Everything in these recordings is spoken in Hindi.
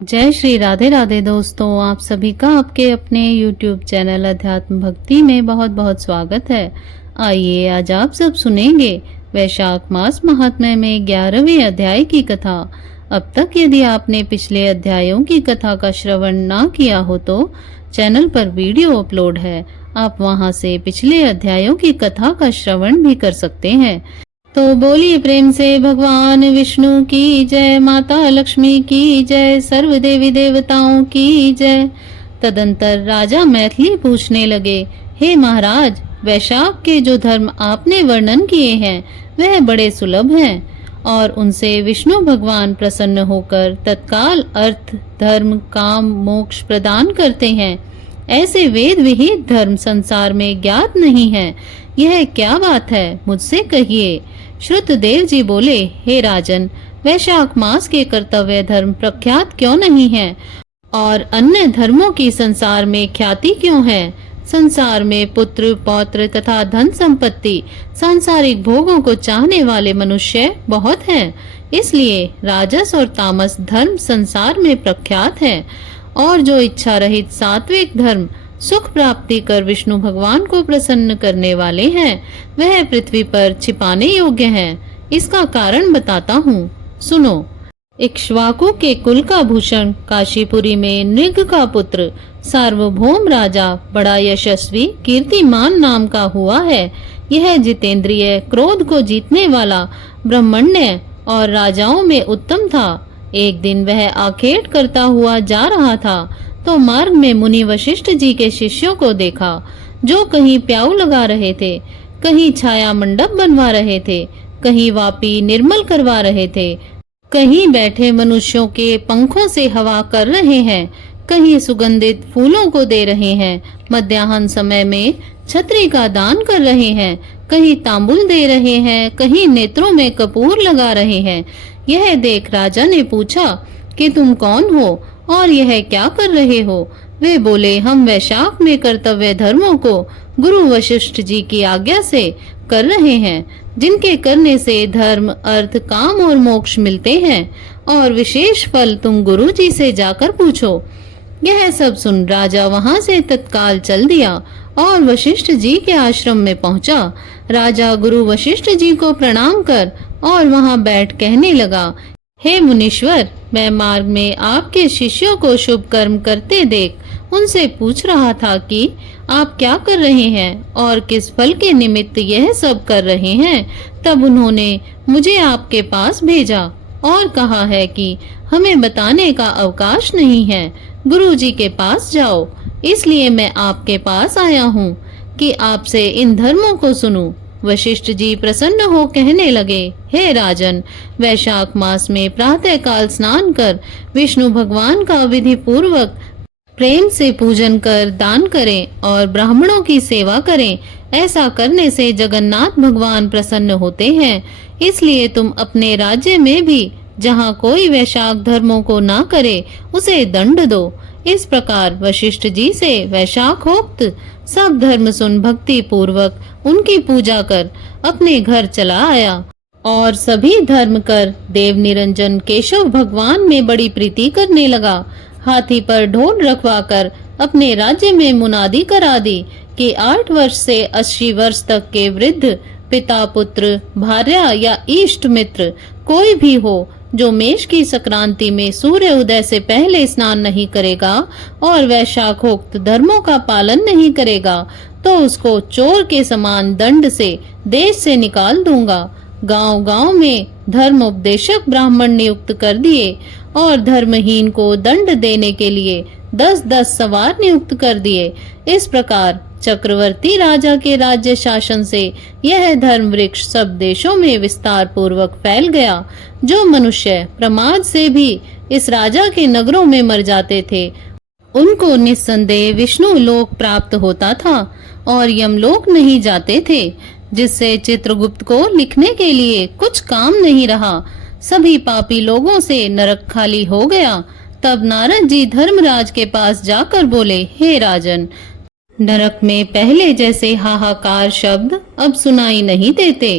जय श्री राधे राधे दोस्तों, आप सभी का आपके अपने YouTube चैनल अध्यात्म भक्ति में बहुत बहुत स्वागत है। आइए आज आप सब सुनेंगे वैशाख मास महात्म्य में 11वें अध्याय की कथा। अब तक यदि आपने पिछले अध्यायों की कथा का श्रवण ना किया हो तो चैनल पर वीडियो अपलोड है, आप वहां से पिछले अध्यायों की कथा का श्रवण भी कर सकते हैं। तो बोलिए प्रेम से भगवान विष्णु की जय, माता लक्ष्मी की जय, सर्व देवी देवताओं की जय। तदंतर राजा मैथिली पूछने लगे, हे महाराज, वैशाख के जो धर्म आपने वर्णन किए हैं वह बड़े सुलभ हैं और उनसे विष्णु भगवान प्रसन्न होकर तत्काल अर्थ धर्म काम मोक्ष प्रदान करते हैं। ऐसे वेद विहित धर्म संसार में ज्ञात नहीं है। यह क्या बात है, मुझसे कहिए। श्रुतदेव जी बोले, हे राजन, वैशाख मास के कर्तव्य धर्म प्रख्यात क्यों नहीं है और अन्य धर्मों की संसार में ख्याति क्यों है? संसार में पुत्र पौत्र तथा धन संपत्ति सांसारिक भोगों को चाहने वाले मनुष्य बहुत हैं। इसलिए राजस और तामस धर्म संसार में प्रख्यात है और जो इच्छा रहित सात्विक धर्म सुख प्राप्ति कर विष्णु भगवान को प्रसन्न करने वाले हैं वह पृथ्वी पर छिपाने योग्य हैं। इसका कारण बताता हूँ, सुनो। इक्ष्वाकु के कुल का भूषण काशीपुरी में नृग का पुत्र सार्वभौम राजा बड़ा यशस्वी कीर्तिमान नाम का हुआ है। यह जितेंद्रिय क्रोध को जीतने वाला ब्रह्मण्य और राजाओं में उत्तम था। एक दिन वह आखेट करता हुआ जा रहा था तो मार्ग में मुनि वशिष्ठ जी के शिष्यों को देखा, जो कहीं प्याऊ लगा रहे थे, कहीं छाया मंडप बनवा रहे थे, कहीं वापी निर्मल करवा रहे थे, कहीं बैठे मनुष्यों के पंखों से हवा कर रहे हैं, कहीं सुगंधित फूलों को दे रहे हैं, मध्याह्न समय में छतरी का दान कर रहे हैं, कहीं तांबुल दे रहे हैं, कहीं नेत्रों में कपूर लगा रहे हैं। यह देख राजा ने पूछा कि तुम कौन हो और यह क्या कर रहे हो? वे बोले, हम वैशाख में कर्तव्य धर्मों को गुरु वशिष्ठ जी की आज्ञा से कर रहे हैं, जिनके करने से धर्म अर्थ काम और मोक्ष मिलते हैं और विशेष फल तुम गुरु जी से जाकर पूछो। यह सब सुन राजा वहां से तत्काल चल दिया और वशिष्ठ जी के आश्रम में पहुंचा। राजा गुरु वशिष्ठ जी को प्रणाम कर और वहां बैठ कहने लगा, हे मुनीश्वर, मैं मार्ग में आपके शिष्यों को शुभ कर्म करते देख उनसे पूछ रहा था कि आप क्या कर रहे हैं और किस फल के निमित्त यह सब कर रहे हैं। तब उन्होंने मुझे आपके पास भेजा और कहा है कि हमें बताने का अवकाश नहीं है, गुरु जी के पास जाओ। इसलिए मैं आपके पास आया हूँ कि आपसे इन धर्मों को सुनूं। वशिष्ठ जी प्रसन्न हो कहने लगे, हे राजन, वैशाख मास में प्रातः काल स्नान कर विष्णु भगवान का विधि पूर्वक प्रेम से पूजन कर दान करें और ब्राह्मणों की सेवा करें। ऐसा करने से जगन्नाथ भगवान प्रसन्न होते हैं। इसलिए तुम अपने राज्य में भी जहाँ कोई वैशाख धर्मों को ना करे उसे दंड दो। इस प्रकार वशिष्ठ जी से वैशाखोक्त सब धर्म सुन भक्ति पूर्वक उनकी पूजा कर अपने घर चला आया और सभी धर्म कर देव निरंजन केशव भगवान में बड़ी प्रीति करने लगा। हाथी पर ढोल रखवाकर अपने राज्य में मुनादी करा दी कि 8 वर्ष से 80 वर्ष तक के वृद्ध पिता पुत्र भार्या या इष्ट मित्र कोई भी हो जो मेष की संक्रांति में सूर्य उदय से पहले स्नान नहीं करेगा और वैशाखोक्त धर्मों का पालन नहीं करेगा तो उसको चोर के समान दंड से देश से निकाल दूंगा। गांव-गांव में धर्म उपदेशक ब्राह्मण नियुक्त कर दिए और धर्महीन को दंड देने के लिए 10-10 सवार नियुक्त कर दिए। इस प्रकार चक्रवर्ती राजा के राज्य शासन से यह धर्म वृक्ष सब देशों में विस्तार पूर्वक फैल गया। जो मनुष्य प्रमाद से भी इस राजा के नगरों में मर जाते थे उनको निस्संदेह विष्णु लोक प्राप्त होता था और यमलोक नहीं जाते थे, जिससे चित्रगुप्त को लिखने के लिए कुछ काम नहीं रहा। सभी पापी लोगों से नरक खाली हो गया। तब नारद जी धर्मराज के पास जाकर बोले, हे राजन, नरक में पहले जैसे हाहाकार शब्द अब सुनाई नहीं देते।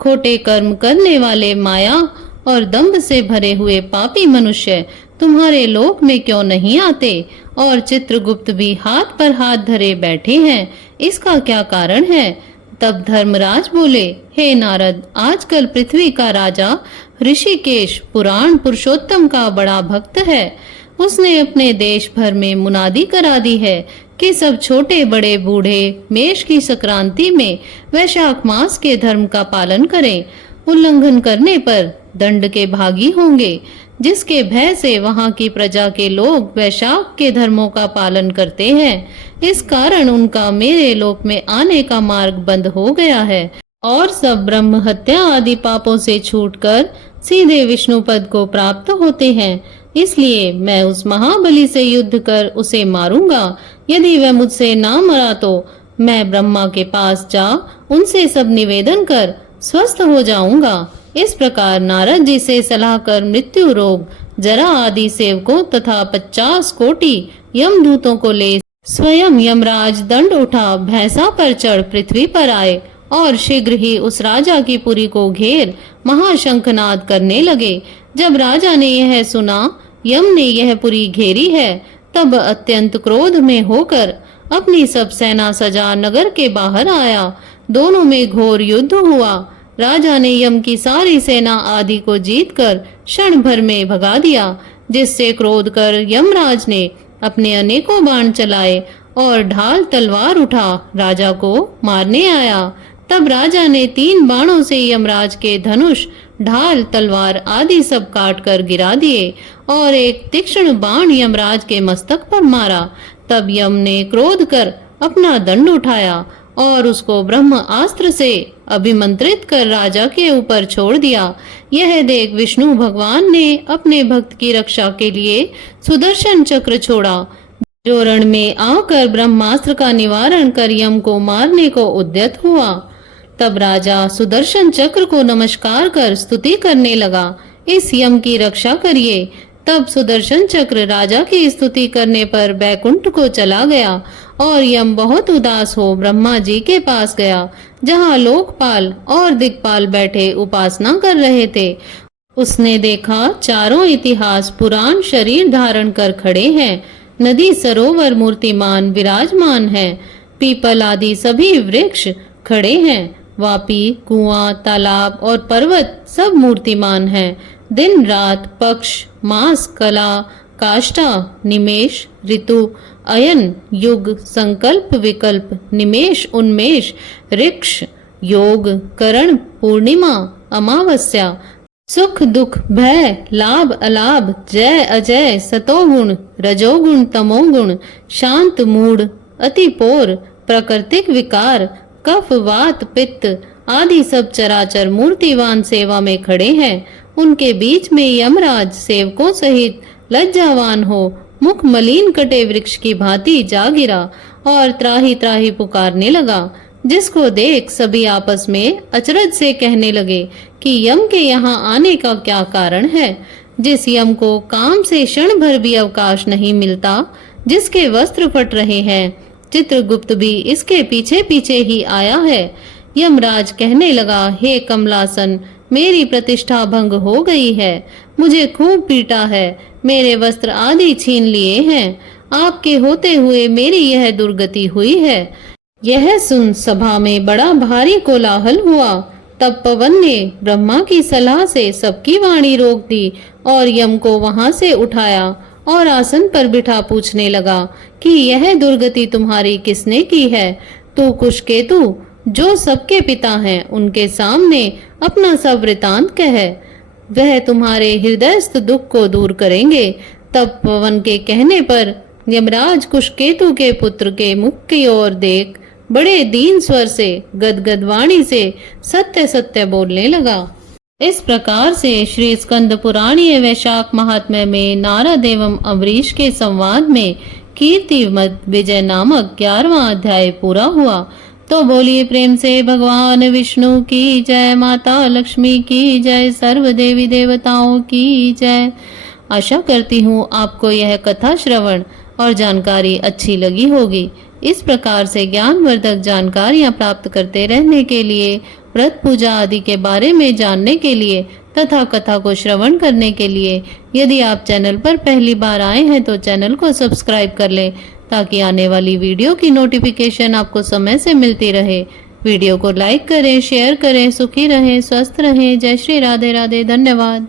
खोटे कर्म करने वाले माया और दंभ से भरे हुए पापी मनुष्य तुम्हारे लोक में क्यों नहीं आते? और चित्रगुप्त भी हाथ पर हाथ धरे बैठे हैं, इसका क्या कारण है? तब धर्मराज बोले, हे नारद, आजकल पृथ्वी का राजा ऋषिकेश पुराण पुरुषोत्तम का बड़ा भक्त है। उसने अपने देश भर में मुनादी करा दी है कि सब छोटे बड़े बूढ़े मेष की संक्रांति में वैशाख मास के धर्म का पालन करें। उल्लंघन करने पर दंड के भागी होंगे। जिसके भय से वहां की प्रजा के लोग वैशाख के धर्मों का पालन करते हैं, इस कारण उनका मेरे लोक में आने का मार्ग बंद हो गया है और सब ब्रह्म हत्या आदि पापों से छूटकर सीधे विष्णु पद को प्राप्त होते हैं। इसलिए मैं उस महाबली से युद्ध कर उसे मारूंगा। यदि वह मुझसे ना मरा तो मैं ब्रह्मा के पास जा उनसे सब निवेदन कर स्वस्थ हो जाऊंगा। इस प्रकार नारद जी से सलाह कर मृत्यु रोग जरा आदि सेवकों तथा 50 कोटि यमदूतों को ले स्वयं यमराज दंड उठा भैंसा पर चढ़ पृथ्वी पर आए और शीघ्र ही उस राजा की पुरी को घेर महाशंखनाद करने लगे। जब राजा ने यह सुना यम ने यह पुरी घेरी है, तब अत्यंत क्रोध में होकर अपनी सब सेना सजा नगर के बाहर आया। दोनों में घोर युद्ध हुआ। राजा ने यम की सारी सेना आदि को जीतकर क्षण भर में भगा दिया, जिससे क्रोध कर यमराज ने अपने अनेकों बाण चलाए और ढाल तलवार उठा राजा को मारने आया। तब राजा ने 3 बाणों से यमराज के धनुष ढाल तलवार आदि सब काट कर गिरा दिए और एक तीक्ष्ण बाण यमराज के मस्तक पर मारा। तब यम ने क्रोध कर अपना दंड उठाया और उसको ब्रह्म अस्त्र से अभिमंत्रित कर राजा के ऊपर छोड़ दिया। यह देख विष्णु भगवान ने अपने भक्त की रक्षा के लिए सुदर्शन चक्र छोड़ा, जो रण में आकर ब्रह्मास्त्र का निवारण कर यम को मारने को उद्यत हुआ। तब राजा सुदर्शन चक्र को नमस्कार कर स्तुति करने लगा, इस यम की रक्षा करिए। तब सुदर्शन चक्र राजा की स्तुति करने पर बैकुंठ को चला गया और यम बहुत उदास हो ब्रह्मा जी के पास गया, जहाँ लोकपाल और दिक्पाल बैठे उपासना कर रहे थे। उसने देखा चारों इतिहास पुराण शरीर धारण कर खड़े हैं, नदी सरोवर मूर्तिमान विराजमान है, पीपल आदि सभी वृक्ष खड़े हैं, वापी कुआं तालाब और पर्वत सब मूर्तिमान हैं। दिन रात पक्ष मास कला काष्ठा निमेष ऋतु अयन युग संकल्प विकल्प निमेष उन्मेष ऋक्ष योग करण पूर्णिमा अमावस्या सुख दुख भय लाभ अलाभ जय अजय सतोगुण रजोगुण तमोगुण शांत मूढ़ अतिपोर प्राकृतिक विकार कफ वात पित्त आदि सब चराचर मूर्तिवान सेवा में खड़े हैं। उनके बीच में यमराज सेवकों सहित लज्जावान हो मुख मलिन कटे वृक्ष की भांति जा गिरा और त्राही त्राही पुकारने लगा, जिसको देख सभी आपस में अचरज से कहने लगे कि यम के यहाँ आने का क्या कारण है। जिस यम को काम से क्षण भर भी अवकाश नहीं मिलता, जिसके वस्त्र फट रहे हैं, चित्रगुप्त भी इसके पीछे पीछे ही आया है। यमराज कहने लगा, हे कमलासन, मेरी प्रतिष्ठा भंग हो गई है, मुझे खूब पीटा है, मेरे वस्त्र आदि छीन लिए हैं, आपके होते हुए मेरी यह दुर्गति हुई है। यह सुन सभा में बड़ा भारी कोलाहल हुआ। तब पवन ने ब्रह्मा की सलाह से सबकी वाणी रोक दी और यम को वहां से उठाया और आसन पर बिठा पूछने लगा कि यह दुर्गति तुम्हारी किसने की है। तू कुशकेतु, जो सबके पिता हैं, उनके सामने अपना सब वृतांत कह, वह तुम्हारे हृदयस्थ दुख को दूर करेंगे। तब पवन के कहने पर यमराज कुशकेतु के पुत्र के मुख की ओर देख बड़े दीन स्वर से गदगद वाणी से सत्य सत्य बोलने लगा। इस प्रकार से श्री स्कंद पुराणीय वैशाख महात्म्य में नारद एवं अम्बरीश के संवाद में कीर्तिमद विजय नामक 11वां अध्याय पूरा हुआ। तो बोलिए प्रेम से भगवान विष्णु की जय, माता लक्ष्मी की जय, सर्व देवी देवताओं की जय। आशा करती हूँ आपको यह कथा श्रवण और जानकारी अच्छी लगी होगी। इस प्रकार से ज्ञानवर्धक जानकारियाँ प्राप्त करते रहने के लिए, व्रत पूजा आदि के बारे में जानने के लिए तथा कथा को श्रवण करने के लिए यदि आप चैनल पर पहली बार आए हैं तो चैनल को सब्सक्राइब कर लें ताकि आने वाली वीडियो की नोटिफिकेशन आपको समय से मिलती रहे। वीडियो को लाइक करें, शेयर करें। सुखी रहें, स्वस्थ रहें। जय श्री राधे राधे। धन्यवाद।